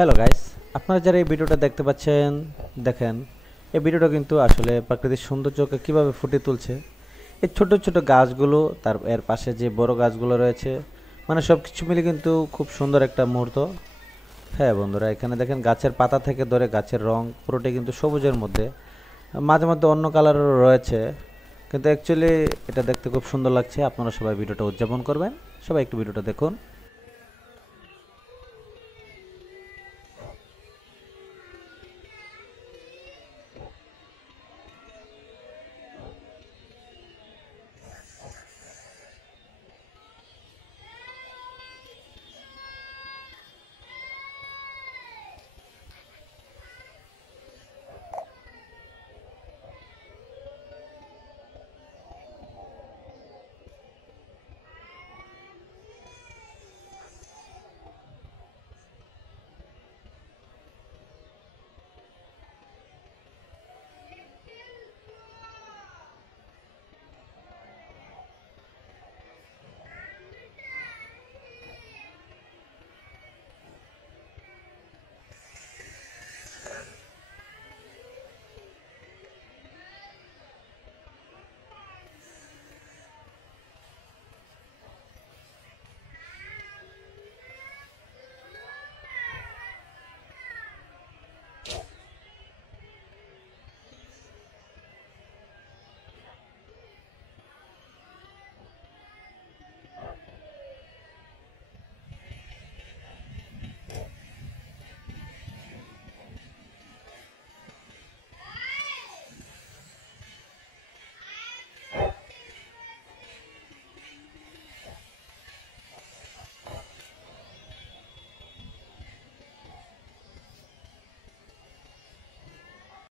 Hello guys, আপনারা যারা এই ভিডিওটা দেখতে পাচ্ছেন, দেখেন এই ভিডিওটা কিন্তু আসলে প্রাকৃতিক সৌন্দর্যকে কিভাবে ফুটিয়ে তুলছে। এই ছোট ছোট গাছগুলো, তার এর পাশে যে বড় গাছগুলো রয়েছে, মানে সব কিছু মিলে কিন্তু খুব সুন্দর একটা মুহূর্ত। হ্যাঁ বন্ধুরা, এখানে দেখেন গাছের পাতা থেকে ধরে গাছের রং পুরোটাই কিন্তু সবুজের মধ্যে, মাঝে মধ্যে অন্য কালারও রয়েছে, কিন্তু অ্যাকচুয়ালি এটা দেখতে খুব সুন্দর লাগছে। আপনারা সবাই ভিডিওটা উদযাপন করবেন, সবাই একটু ভিডিওটা দেখুন।